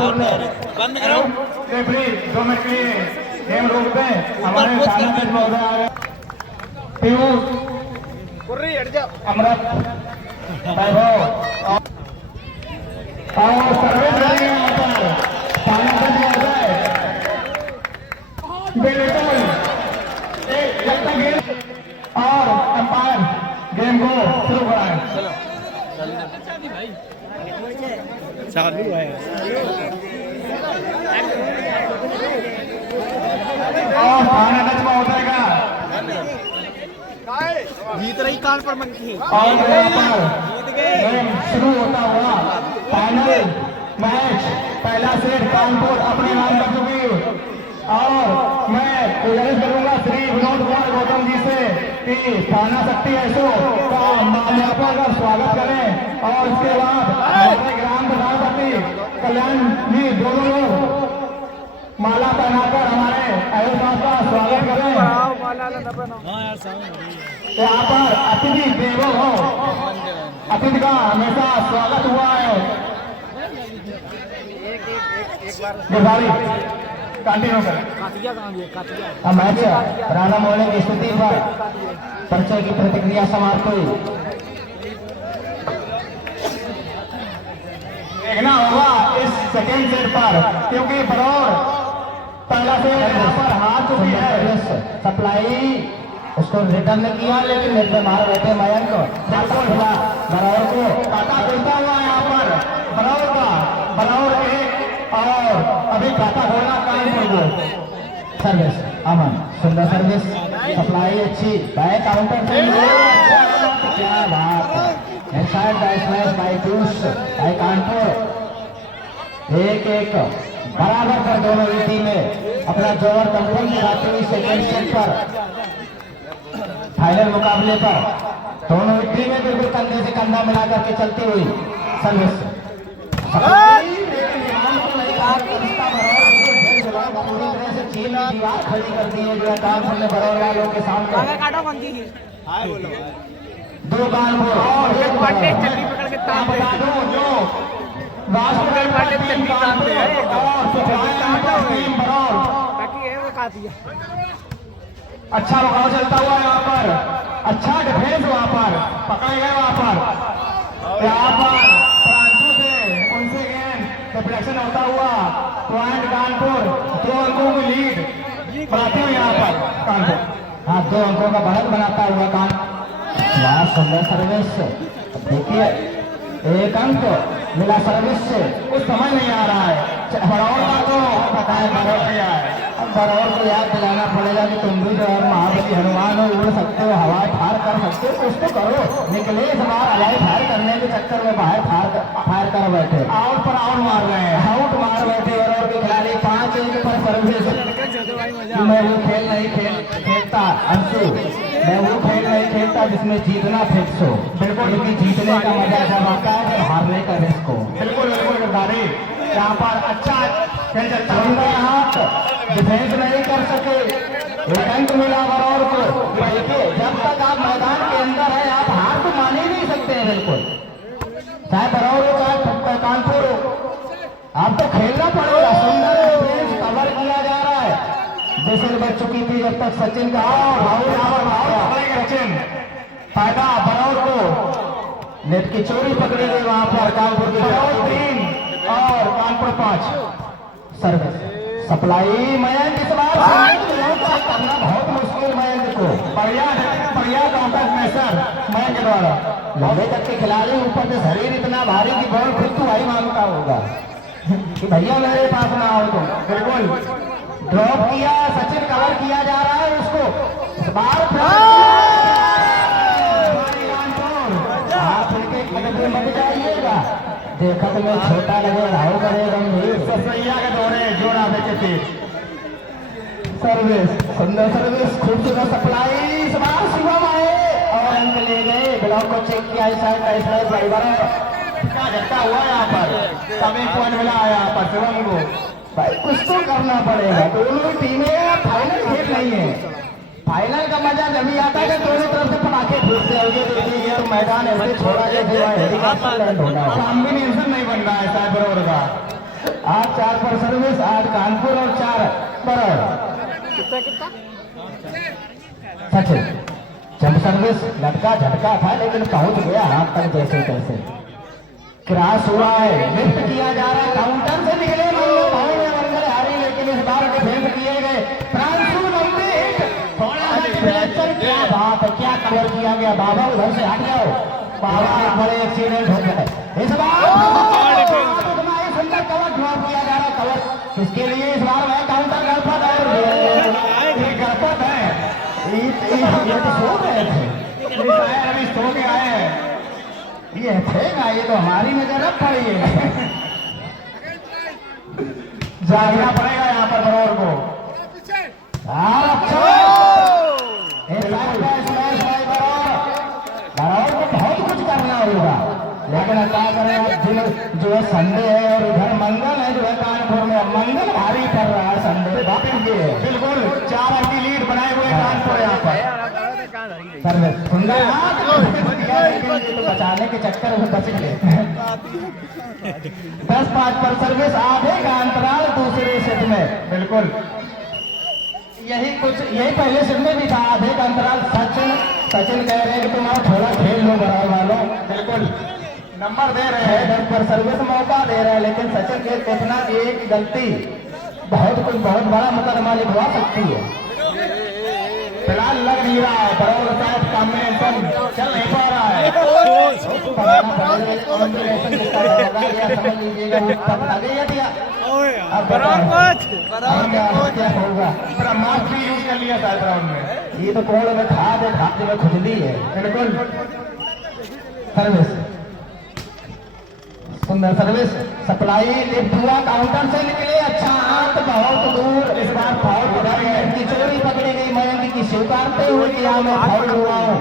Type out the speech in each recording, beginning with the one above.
कानपुर ने referee 2 minute के लिए गेम रोक दें। हमारे सामने महोदय आ गए पीयूष अमृत वैभव और सर्विस रहेंगे यहाँ पर पानीपत महोदय बिल्कुल एक जब तक गेम और अंपायर गेम को शुरू कराएं। चालू है और पानीपत महोदय का जीत रही कान पर मंकी और यहाँ पर गेम शुरू होता हुआ फाइनल मैच पहला सेट कानपुर अपने नाम कर चुकी है। और मैं गुजारिश करूंगा श्री विनोद कुमार गौतम जी से कि थाना शक्ति ऐसो का माल्यार्पण का स्वागत करें और इसके बाद हमारे ग्राम प्रधानपति कल्याण जी दोनों लोग माला पहनाकर हमारे अयोध्या का स्वागत करें। यहाँ पर अतिथि देवो हो, अतिथि का हमेशा स्वागत हुआ है। कंटिन्यू करें। मैच राणा मोहल्ले की स्थिति पर परिचय की प्रतिक्रिया समाप्त हुई। देखना होगा इस सेकेंड सेट पर क्योंकि बरौर पहला सेट यहाँ पर हार चुकी है। सप्लाई उसको रिटर्न किया लेकिन नेट में मार बैठे मयंक बरौर को काटा खुलता हुआ यहाँ पर बरौर का बरौर एक और अभी खाता खोलना कानपुर को। सर्विस अमन सुंदर सर्विस सप्लाई अच्छी बैक काउंटर क्या बात है। Side batsman by Piyush by Kanpur 1-1 बराबर कर दोनों ही टीमें अपना जोर कंट्रोल दिखाती हुई सेकेंड सेट पर फाइनल मुकाबले पर दोनों ही टीमें बिल्कुल कंधे से कंधा मिला करके चलती हुई सर्विस दीवार खड़ी कर दी है जो कानपुर ने बरौर वालों के सामने दो कानपुर और एक पाटे चट्टी पकड़ के ताप जो राष्ट्रीय पाटे चट्टी ताप दे और अच्छा रुकाव चलता हुआ यहाँ पर अच्छा डिफेंस वहाँ पर पकड़े गए वहाँ पर यहाँ पर प्रांतों से उनसे गेंद डिफ्लेक्शन होता हुआ पॉइंट कानपुर 2 अंकों की लीड बनाते हुए यहाँ पर कानपुर। हाँ 2 अंकों का बढ़त बनाता हुआ कान बहुत सुंदर सर्विस देखिए 1 अंक मिला सर्विस से कुछ समझ नहीं आ रहा है बरौर का तो पता है बरौर किया है। बरौर को याद दिलाना पड़ेगा कि तुम भी जो है महाबली हनुमान हो उड़ सकते हो हवाई फायर कर सकते हो कुछ तो करो। निकले इस बार हवाई फायर करने के चक्कर में बाहर फायर कर बैठे आउट पर आउट मार रहे हैं आउट मार बैठे बरौर के खिलाड़ी 5-1 पर सर्विस। मैं वो खेल नहीं खेलता अंशु मैं वो खेल नहीं खेलता जिसमें जीतना फिक्स हो। बिल्कुल क्योंकि जीतने का मजा जब आता है और हारने का रिस्क हो। बिल्कुल गिरधारी यहाँ पर अच्छा खेल चलता है। हाथ डिफेंस नहीं कर सके 1 अंक मिला बरौर को। देखिए जब तक आप मैदान के अंदर है आप हार तो मान ही नहीं सकते हैं बिल्कुल चाहे बरौर हो चाहे कानपुर हो आप तो खेलना पड़ेगा। सुंदर डिफेंस कवर किया जा रहा है। बिसल बच चुकी थी जब तक सचिन का सचिन फायदा बरौर को नेट की चोरी पकड़ी गई वहां पर कानपुर की बरौर 3 और कानपुर 5 सर्विस सप्लाई मयंक इस बार करना बहुत मुश्किल मयंक को बढ़िया काउंटर प्रेशर मयंक द्वारा लंबे तक के खिलाड़ी ऊपर से शरीर इतना भारी कि बॉल खुद तो भाई मांगता होगा कि भैया मेरे पास ना आओ तुम। बिल्कुल ड्रॉप किया सचिन कवर किया जा रहा है उसको इस बार आप उनके कदम में मत जाइएगा देखत में छोटा लगे राहुल करे गंभीर सैया के दौरे जोड़ा बेचे थे। सर्विस सुंदर सर्विस खूबसूरत सप्लाई इस बार शिवम आए और अंक ले गए ब्लॉक को चेक किया इस साइड का इसलिए ड्राइवर क्या झटका हुआ यहाँ पर तभी पॉइंट मिला यहाँ पर शिवम को। भाई कुछ तो करना पड़ेगा। दोनों टीमें फाइनल खेल नहीं है। फाइनल का मजा जब ही आता है दोनों तरफ से पटाखे फूटते होंगे ये तो मैदान ऐसे छोड़ा जैसे हेलीकॉप्टर लैंड होना है। कॉम्बिनेशन नहीं बन रहा है साइबर का 8 4 पर सर्विस, 8 कानपुर और 4 बरौर। सचिन जंप सर्विस, लटका झटका था लेकिन पहुंच गया हाथ तक जैसे तैसे। क्रॉस हुआ है, लिफ्ट किया जा रहा है, काउंटर से निकले मंगल हारी, लेकिन इस बार डिफेंस किए गए। प्रांशु लंबी हिट, थोड़ा सा डिफलेक्शन, क्या बात है, क्या कवर किया गया। बाबा उधर से हट जाओ, बाबा बड़े एक्सीडेंट हो गए इस बार। सुंदर कवर ड्रॉप किया जा रहा है, कवर किसके लिए इस बार है, काउंटर गणपत और गणपत है। ये तो सो गए थे, अभी सो के आए हैं, ये थे ना, ये तो हमारी नजर अब पड़ी है। जागना पड़ेगा यहाँ पर बरौर को। बरौर को बहुत कुछ करना होगा, लेकिन क्या करें, दिन जो है संडे है और इधर मंगल है, जो है कानपुर में मंगल भारी कर रहा है। संडे वापिस भी है, बिल्कुल 4 अंक की लीड बनाए हुए कानपुर यहाँ पर। सुंदर तो बचाने के चक्कर में बच गए। 10-5 पर सर्विस, आधे का अंतराल दूसरे सेट में। बिल्कुल यही पहले सेट में भी था, आधे का अंतराल। सचिन कह रहे हैं कि तुम आओ थोड़ा खेल लो बराबर वालों। बिल्कुल नंबर दे रहे हैं, 10 पर सर्विस मौका दे रहे हैं, लेकिन सचिन के देखना एक गलती बहुत बड़ा मुकदमा लिखवा सकती है। फिलहाल लग नहीं रहा है, बरौर साथ कॉम्बिनेशन चल नहीं पा रहा है। समझ लीजिएगा क्या होगा, ब्रह्मास्त्र भी यूज कर लिया था ग्राउंड में। ये तो कोण में खाद है, खाद में खुजली है। बिल्कुल सर्विस, सुंदर सर्विस, सप्लाई लिफ्ट हुआ, काउंटर से निकले, अच्छा हाथ बहुत दूर। इस बार फाउल की चोरी पकड़ी गई, मयंक की स्वीकारते हुए कि यहाँ मैं फाउल हुआ हूँ।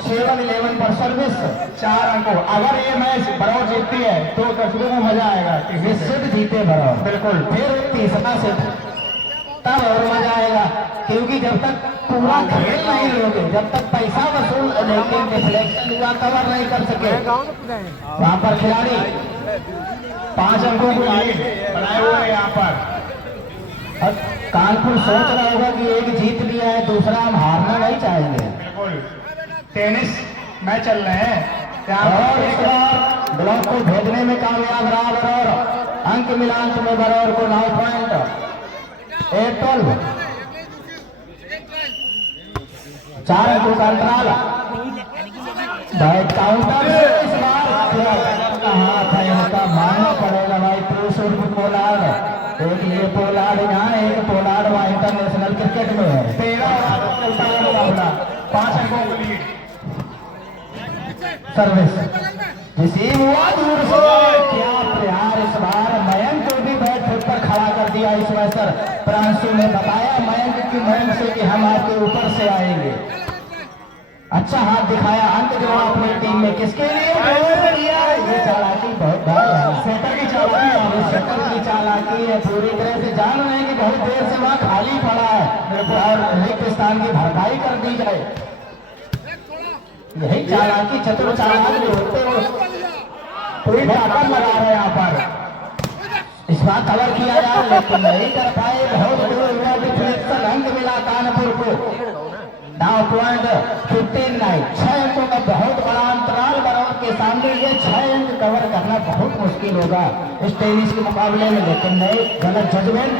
7-11 पर सर्विस, 4 अंकों। अगर ये मैच बरौर जीतती है तो दर्शकों को मजा आएगा, सेट जीते बरौर। बिल्कुल फिर तीसरा सेट, तब और मजा आएगा, क्योंकि जब तक पूरा खेल नहीं लोगे, जब तक पैसा वसूल, लेकिन डिफ्लेक्शन हुआ, कवर नहीं कर सके, वहां पर खिलाड़ी 5 अंकों को लीड बनाए हुए हैं यहाँ पर। अब कानपुर सोच रहा होगा कि एक जीत लिया है, दूसरा हम हारना नहीं चाहेंगे। बिल्कुल टेनिस मैच चल रहे हैं और इस बार ब्लॉक को भेजने में कामयाब रहा बरौर। अंक मिलान में बरौर को 9 पॉइंट 8-12, 4 अंकों का अंतराल। काउंटर इस बार हाथ है इनका, मानना पड़ेगा भाई। पोलार्ड, एक ये पोलार्ड यहाँ, एक पोलार्ड वहाँ इंटरनेशनल क्रिकेट में है। 13 5 अंकों की लीड। सर्विस रिसीव हुआ दूर से, क्या प्रहार इस बार। मयंक को भी बैट फुट पर खड़ा कर दिया इस मैसर। प्रांशु ने बताया मयंक से कि हम आपके ऊपर से आएंगे। अच्छा हाथ दिखाया, अंत जो अपनी टीम में किसके लिए किया। ये चालाकी बहुत सेटर की चालाकी है, पूरी तरह से जान रहे हैं कि बहुत देर से वहाँ खाली पड़ा है और रिक्त स्थान की भरपाई कर दी जाए। यही चालाकी, चतुर चालाक जो होते हो, पूरी ताकत लगा रहे हैं यहाँ पर। इस बार कवर किया जाए लेकिन नहीं कर पाए, बहुत दूर हुआ, डिफ्लेक्शन अंक मिला कानपुर को। नाउ पॉइंट 15-9, 6 अंकों का बहुत बड़ा अंतराल बरौर के सामने। ये 6 अंक कवर करना बहुत मुश्किल होगा इस टेनिस के मुकाबले में, लेकिन नहीं, गलत जजमेंट।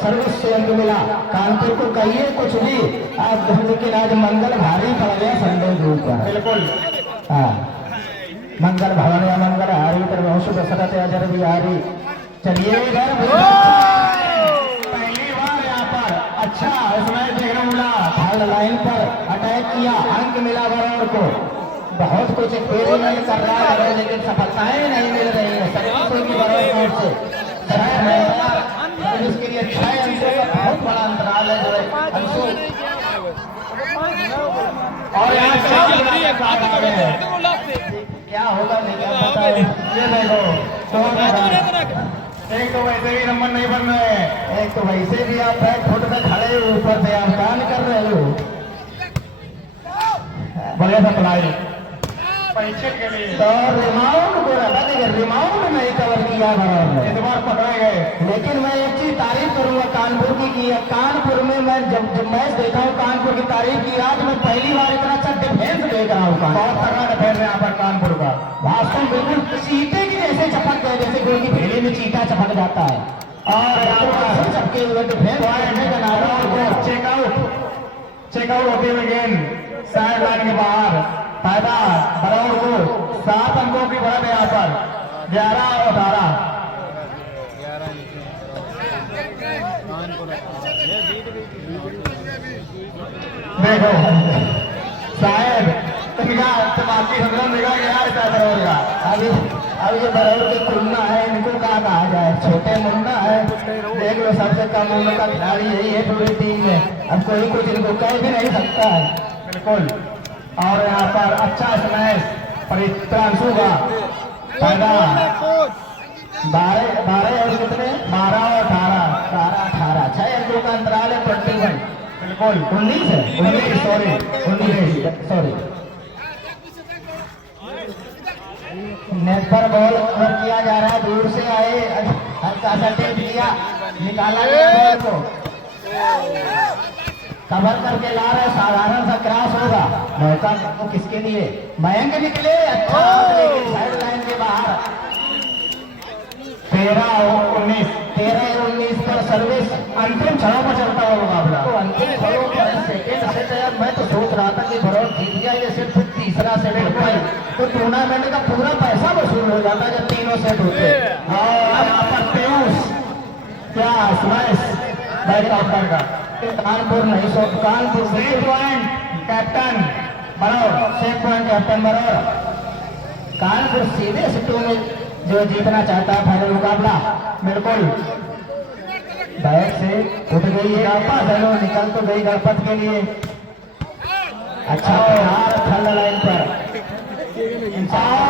सर्विस से अंक मिला कानपुर को, कहिए कुछ भी आज, लेकिन आज मंगल भारी पड़ गया संडे के ऊपर। बिल्कुल हाँ, मंगल भवन या मंगल हारी पर बहुत दशरथ अजर भी हारी। चलिए पहली बार यहाँ पर अच्छा इसमें देखने मिला, थर्ड लाइन पर अटैक किया, अंक मिला बरौर को। बहुत कुछ एक्सपेरिमेंट कर रहा है लेकिन सफलताएं नहीं मिल रही है सर्विसों की बरौर से। इसके लिए 6 अंकों का बहुत बड़ा अंतराल है जो है। और क्या होगा नहीं क्या पता है। ये देखो एक तो वैसे भी नंबर नहीं बन रहे हैं, एक तो वैसे भी आप बैक फुट में खड़े हो, ऊपर से आप काम कर रहे हो। बढ़िया सप्लाई परीक्षण के लिए तो रिमाउंड को रखा, देखिए रिमाउंड नहीं कवर किया बराबर में, इस बार पकड़े गए। लेकिन मैं एक चीज तारीफ करूंगा कानपुर की है। कानपुर में मैं जब मैच देखा हूँ कानपुर की तारीफ की, आज मैं पहली बार इतना अच्छा डिफेंस देख रहा हूँ। बहुत तगड़ा डिफेंस है यहाँ पर कानपुर का। वास्तव में बिल्कुल चीते की जैसे चपक गए, जैसे कोई की भेड़े में चीता चपक जाता है। और यहाँ पर चपके हुए डिफेंस चेकआउट होते हुए गेंद साइड लाइन के बाहर, फायदा बरौर को 7 अंकों की बढ़त है यहाँ पर 11-18। देखो शायद इनका तबाकी संग्राम देखा गया है बरौर का। अब ये बरौर की तुलना है, इनको क्या कहा जाए, छोटे मुन्ना है। देख लो सबसे कम उम्र का खिलाड़ी यही है पूरी टीम में, अब कोई कुछ इनको कह भी नहीं सकता है। बिल्कुल। और यहाँ पर अच्छा स्मैश परित्रांशु का फायदा 12 और कितने 12 और 18। 12-18 6 अंकों का अंतराल है। 21 बिल्कुल 19 है, 19 सॉरी 19। सॉरी। नेट पर बॉल कवर किया जा रहा है, दूर से आए, हल्का सा टेप लिया, निकाला गया बॉल को, कवर करके ला रहे, साधारण सा क्रॉस होगा। मौका तो किसके लिए, मयंक निकले अच्छा, लेकिन साइड लाइन के बाहर। 13-19 पर सर्विस, अंतिम क्षणों पर चलता हुआ मुकाबला। तो अंतिम खड़ों पर सेकेंड सेट है। मैं तो सोच रहा था कि बरौर जीत गया, ये सिर्फ तीसरा सेट होता है तो टूर्नामेंट का पूरा पैसा वसूल हो जाता जब तीनों सेट होते। और यहाँ पर पीयूष क्या स्मैश बैकआउटर का। कानपुर नहीं सो, कानपुर सेट पॉइंट कैप्टन बरौर। सेट पॉइंट कैप्टन बरौर। कानपुर सीधे सेटों में जो जीतना चाहता है फाइनल मुकाबला। बिल्कुल बैट से उठ गई है गणपत, चलो निकल तो गई गणपत के लिए। अच्छा प्रहार थर्ड लाइन पर और